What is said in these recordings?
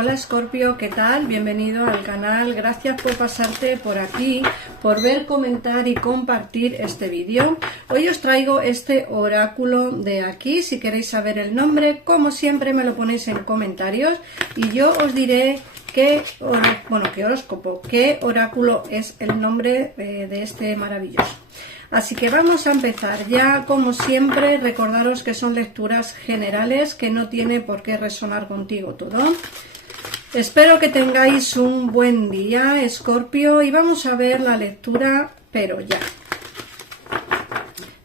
Hola Escorpio, ¿qué tal? Bienvenido al canal, gracias por pasarte por aquí, por ver, comentar y compartir este vídeo. Hoy os traigo este oráculo de aquí, si queréis saber el nombre, como siempre me lo ponéis en comentarios y yo os diré qué horóscopo, qué oráculo es el nombre de este maravilloso. Así que vamos a empezar ya, como siempre, recordaros que son lecturas generales, que no tiene por qué resonar contigo todo. Espero que tengáis un buen día, Escorpio, y vamos a ver la lectura, pero ya.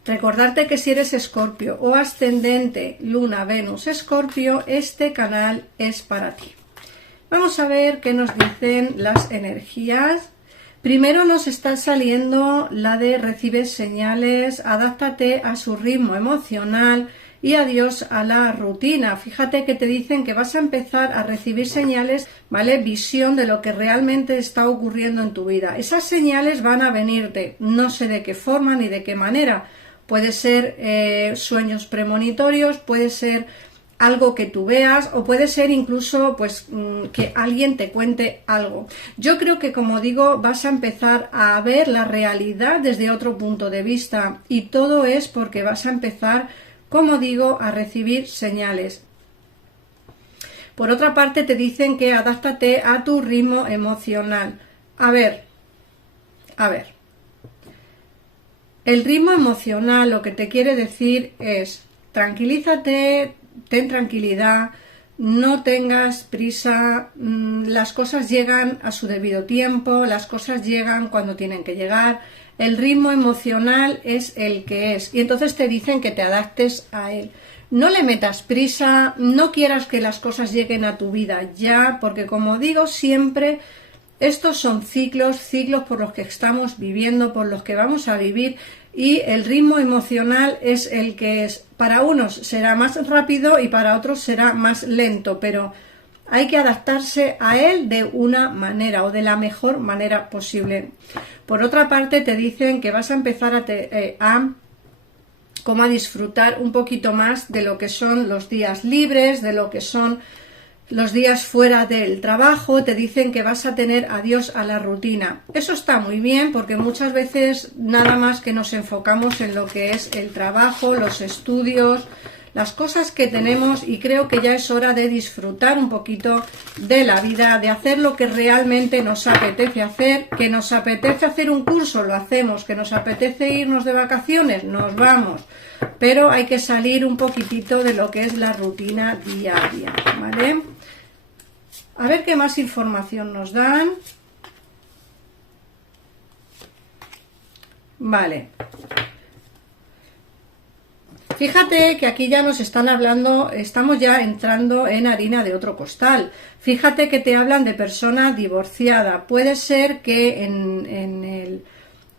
Recordarte que si eres Escorpio o ascendente Luna, Venus, Escorpio, este canal es para ti. Vamos a ver qué nos dicen las energías. Primero nos está saliendo la de recibes señales, adáptate a su ritmo emocional y adiós a la rutina. Fíjate que te dicen que vas a empezar a recibir señales, ¿vale? Visión de lo que realmente está ocurriendo en tu vida. Esas señales van a venirte, no sé de qué forma ni de qué manera. Puede ser sueños premonitorios, puede ser algo que tú veas o puede ser incluso pues que alguien te cuente algo. Yo creo que, como digo, vas a empezar a ver la realidad desde otro punto de vista y todo es porque vas a empezar, como digo, a recibir señales. Por otra parte te dicen que adáptate a tu ritmo emocional. A ver. El ritmo emocional lo que te quiere decir es tranquilízate, ten tranquilidad, no tengas prisa, las cosas llegan a su debido tiempo, las cosas llegan cuando tienen que llegar, el ritmo emocional es el que es y entonces te dicen que te adaptes a él. No le metas prisa, no quieras que las cosas lleguen a tu vida ya, porque como digo siempre, estos son ciclos por los que estamos viviendo, por los que vamos a vivir y el ritmo emocional es el que es. Para unos será más rápido y para otros será más lento, pero hay que adaptarse a él de una manera o de la mejor manera posible. Por otra parte te dicen que vas a empezar a disfrutar un poquito más de lo que son los días libres, de lo que son los días fuera del trabajo. Te dicen que vas a tener adiós a la rutina. Eso está muy bien porque muchas veces nada más que nos enfocamos en lo que es el trabajo, los estudios, las cosas que tenemos y creo que ya es hora de disfrutar un poquito de la vida, de hacer lo que realmente nos apetece hacer. Que nos apetece hacer un curso, lo hacemos. Que nos apetece irnos de vacaciones, nos vamos. Pero hay que salir un poquitito de lo que es la rutina diaria, ¿vale? A ver qué más información nos dan. Vale. Fíjate que aquí ya nos están hablando, estamos ya entrando en harina de otro costal. Fíjate que te hablan de persona divorciada. Puede ser que en el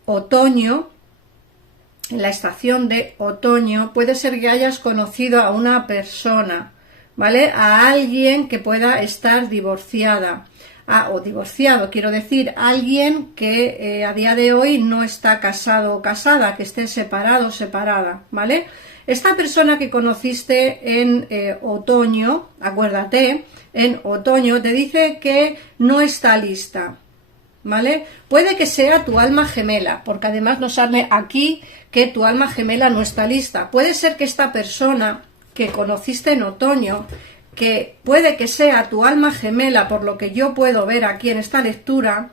otoño, en la estación de otoño, puede ser que hayas conocido a una persona, ¿vale? A alguien que pueda estar divorciada, o divorciado, quiero decir, alguien que a día de hoy no está casado o casada, que esté separado o separada, ¿vale? Esta persona que conociste en otoño, acuérdate, en otoño, te dice que no está lista, ¿vale? Puede que sea tu alma gemela, porque además nos sale aquí que tu alma gemela no está lista. Puede ser que esta persona que conociste en otoño, que puede que sea tu alma gemela, por lo que yo puedo ver aquí en esta lectura,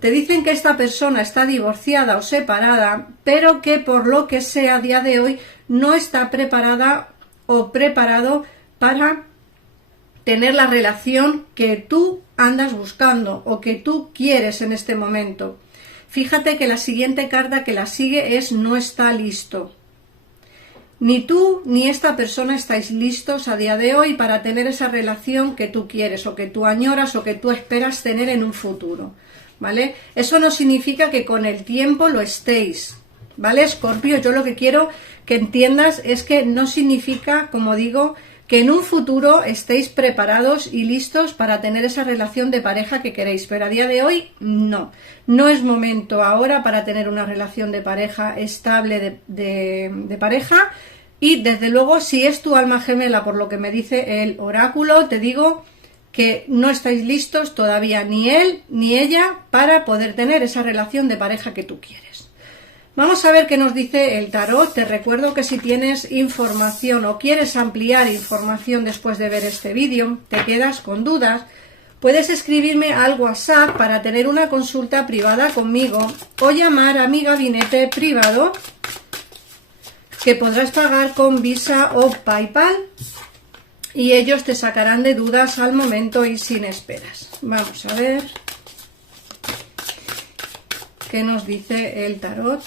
te dicen que esta persona está divorciada o separada, pero que por lo que sea a día de hoy no está preparada o preparado para tener la relación que tú andas buscando o que tú quieres en este momento. Fíjate que la siguiente carta que la sigue es no está listo. Ni tú ni esta persona estáis listos a día de hoy para tener esa relación que tú quieres o que tú añoras o que tú esperas tener en un futuro, ¿vale? Eso no significa que con el tiempo lo estéis, ¿vale, Escorpio? Yo lo que quiero que entiendas es que no significa, como digo, que en un futuro estéis preparados y listos para tener esa relación de pareja que queréis, pero a día de hoy no es momento ahora para tener una relación de pareja estable de pareja. Y desde luego, si es tu alma gemela, por lo que me dice el oráculo, te digo que no estáis listos todavía, ni él ni ella, para poder tener esa relación de pareja que tú quieres. Vamos a ver qué nos dice el tarot. Te recuerdo que si tienes información o quieres ampliar información después de ver este vídeo, te quedas con dudas, puedes escribirme al WhatsApp para tener una consulta privada conmigo o llamar a mi gabinete privado, que podrás pagar con Visa o PayPal, y ellos te sacarán de dudas al momento y sin esperas. Vamos a ver qué nos dice el tarot.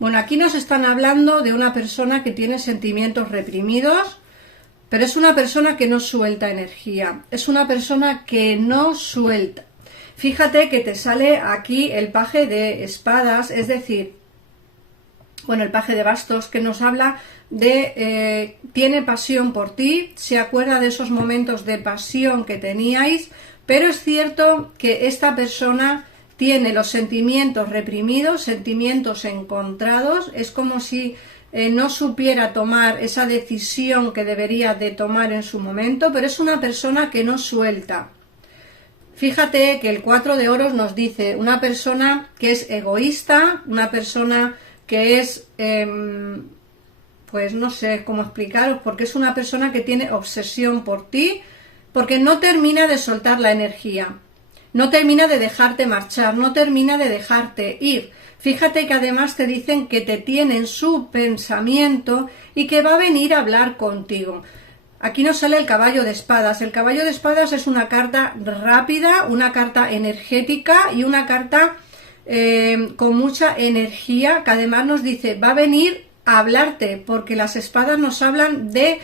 Bueno, aquí nos están hablando de una persona que tiene sentimientos reprimidos, pero es una persona que no suelta energía, es una persona que no suelta. Fíjate que te sale aquí el paje de espadas, es decir, bueno, el paje de bastos, que nos habla de tiene pasión por ti, se acuerda de esos momentos de pasión que teníais, pero es cierto que esta persona tiene los sentimientos reprimidos, sentimientos encontrados, es como si no supiera tomar esa decisión que debería de tomar en su momento, pero es una persona que no suelta. Fíjate que el 4 de oros nos dice una persona que es egoísta, una persona que es, pues no sé cómo explicaros, porque es una persona que tiene obsesión por ti, porque no termina de soltar la energía. No termina de dejarte marchar, no termina de dejarte ir. Fíjate que además te dicen que te tiene en su pensamiento y que va a venir a hablar contigo. Aquí nos sale el caballo de espadas. El caballo de espadas es una carta rápida, una carta energética y una carta con mucha energía, que además nos dice, va a venir a hablarte, porque las espadas nos hablan de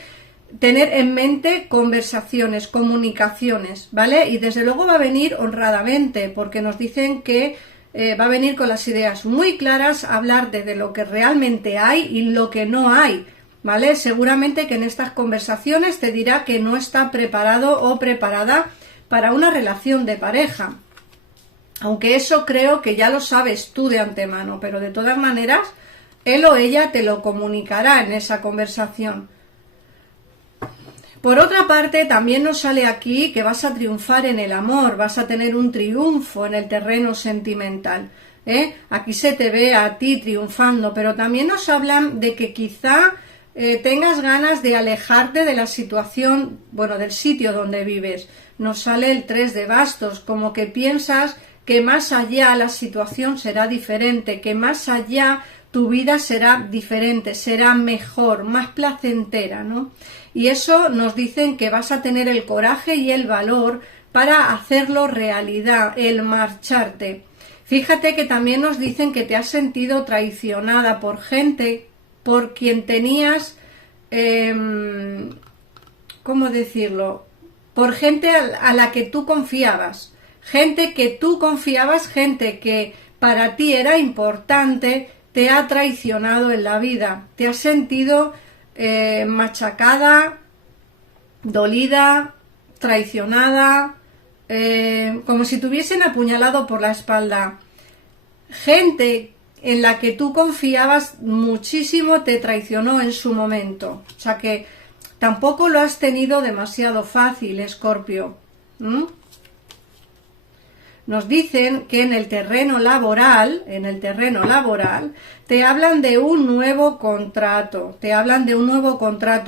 tener en mente conversaciones, comunicaciones, ¿vale? Y desde luego va a venir honradamente, porque nos dicen que va a venir con las ideas muy claras, a hablarte de lo que realmente hay y lo que no hay, ¿vale? Seguramente que en estas conversaciones te dirá que no está preparado o preparada para una relación de pareja, aunque eso creo que ya lo sabes tú de antemano, pero de todas maneras él o ella te lo comunicará en esa conversación. Por otra parte, también nos sale aquí que vas a triunfar en el amor, vas a tener un triunfo en el terreno sentimental, ¿eh? Aquí se te ve a ti triunfando, pero también nos hablan de que quizá tengas ganas de alejarte de la situación, bueno, del sitio donde vives. Nos sale el 3 de bastos, como que piensas que más allá la situación será diferente, que más allá tu vida será diferente, será mejor, más placentera, ¿no? Y eso nos dicen que vas a tener el coraje y el valor para hacerlo realidad, el marcharte. Fíjate que también nos dicen que te has sentido traicionada por gente por quien tenías, ¿cómo decirlo? Por gente a la que tú confiabas. Gente que tú confiabas, gente que para ti era importante, te ha traicionado en la vida. Te has sentido machacada, dolida, traicionada, como si te hubiesen apuñalado por la espalda. Gente en la que tú confiabas muchísimo te traicionó en su momento. O sea que tampoco lo has tenido demasiado fácil, Escorpio. Nos dicen que en el terreno laboral, te hablan de un nuevo contrato,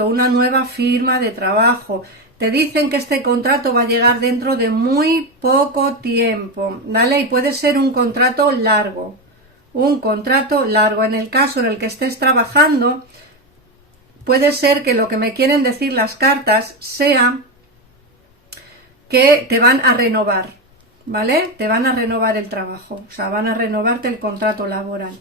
una nueva firma de trabajo. Te dicen que este contrato va a llegar dentro de muy poco tiempo, ¿vale? Y puede ser un contrato largo. En el caso en el que estés trabajando, puede ser que lo que me quieren decir las cartas sea que te van a renovar, ¿vale? Te van a renovar el trabajo, o sea, van a renovarte el contrato laboral.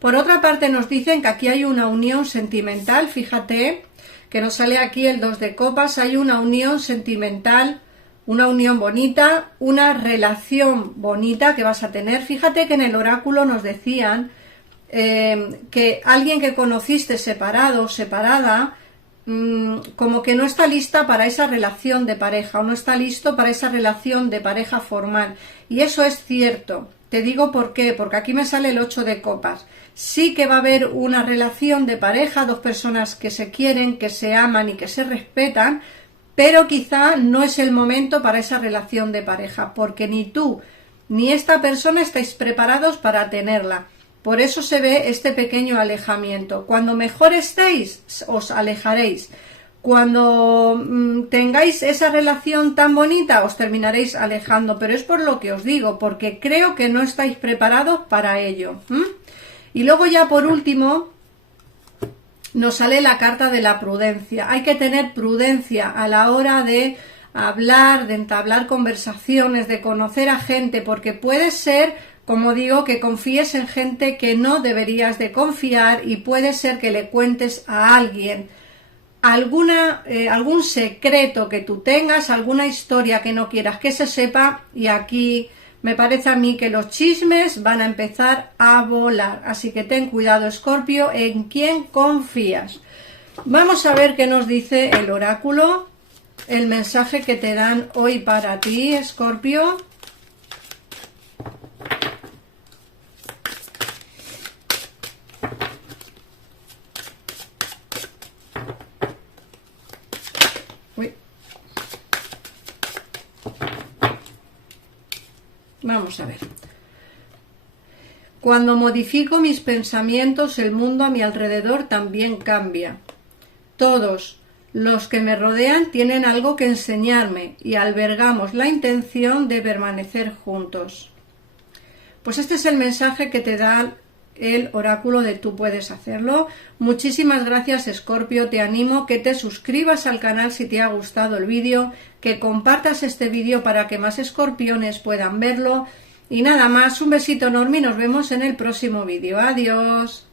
Por otra parte nos dicen que aquí hay una unión sentimental, fíjate que nos sale aquí el 2 de copas, hay una unión sentimental una unión bonita, una relación bonita que vas a tener. Fíjate que en el oráculo nos decían que alguien que conociste separado o separada, como que no está lista para esa relación de pareja o no está listo para esa relación de pareja formal. Y eso es cierto. Te digo por qué, porque aquí me sale el 8 de copas. Sí que va a haber una relación de pareja, dos personas que se quieren, que se aman y que se respetan, pero quizá no es el momento para esa relación de pareja, porque ni tú ni esta persona estáis preparados para tenerla. Por eso se ve este pequeño alejamiento. Cuando mejor estéis, os alejaréis. Cuando tengáis esa relación tan bonita, os terminaréis alejando. Pero es por lo que os digo, porque creo que no estáis preparados para ello. Y luego ya por último, nos sale la carta de la prudencia. Hay que tener prudencia a la hora de hablar, de entablar conversaciones, de conocer a gente, porque puede ser, como digo, que confíes en gente que no deberías de confiar y puede ser que le cuentes a alguien algún secreto que tú tengas, alguna historia que no quieras que se sepa, y aquí me parece a mí que los chismes van a empezar a volar. Así que ten cuidado, Escorpio, en quién confías. Vamos a ver qué nos dice el oráculo, el mensaje que te dan hoy para ti, Escorpio. Vamos a ver. Cuando modifico mis pensamientos, el mundo a mi alrededor también cambia. Todos los que me rodean tienen algo que enseñarme y albergamos la intención de permanecer juntos. Pues este es el mensaje que te da el oráculo de Tú Puedes Hacerlo. Muchísimas gracias, Escorpio. Te animo que te suscribas al canal si te ha gustado el vídeo, que compartas este vídeo para que más escorpiones puedan verlo. Y nada más, un besito enorme y nos vemos en el próximo vídeo. Adiós.